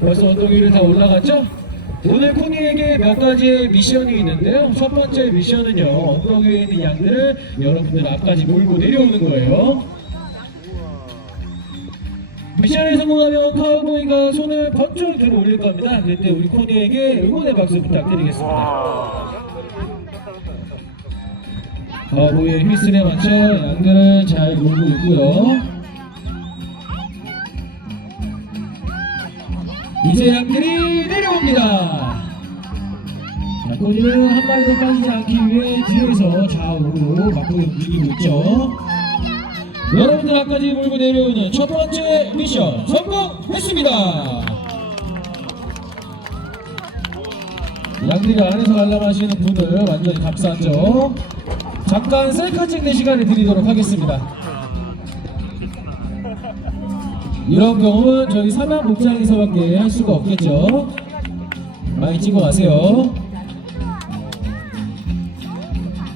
벌써 언덕 위로 다 올라갔죠? 오늘 코니에게 몇 가지의 미션이 있는데요. 첫 번째 미션은요, 언덕 위에 있는 양들을 여러분들 앞까지 몰고 내려오는 거예요. 미션에 성공하면 카우보이가 손을 번쩍 들어 올릴 겁니다. 그때 우리 코니에게 응원의 박수 부탁드리겠습니다. 카우보이의 휘슬에 맞춰 양들은 잘 놀고 있고요. 이제 양들이 내려옵니다. 자, 코니는 한 마리도 빠지지 않기 위해 뒤에서 좌우로 막고 움직이고 있죠. 여러분들 앞까지 몰고 내려오는 첫 번째 미션 성공했습니다. 양들이 안에서 관람하시는 분들 완전히 감싸죠. 잠깐 셀카 찍는 시간을 드리도록 하겠습니다. 이런 경우는 저희 삼양 목장에서밖에 할 수가 없겠죠. 많이 찍어 가세요.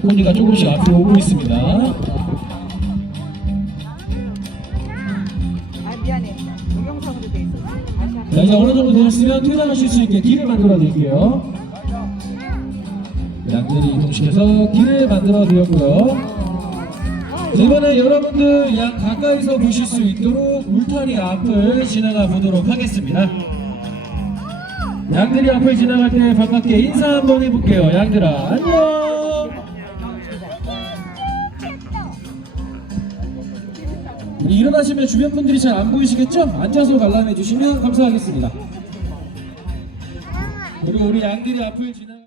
꼬니가 조금씩 앞으로 오고 있습니다. 아 자, 이제 어느 정도 되었으면 퇴장하실 수 있게 길을 만들어 드릴게요. 양들이 이동시켜서 길을 만들어 드렸고요. 자, 이번에 여러분들 양 가까이서 보실 수 있도록 울타리 앞을 지나가 보도록 하겠습니다. 양들이 앞을 지나갈 때 반갑게 인사 한번 해볼게요. 양들아, 안녕! 일어나시면 주변 분들이 잘 안 보이시겠죠? 앉아서 관람해 주시면 감사하겠습니다. 그리고 우리 양들이 앞을 지나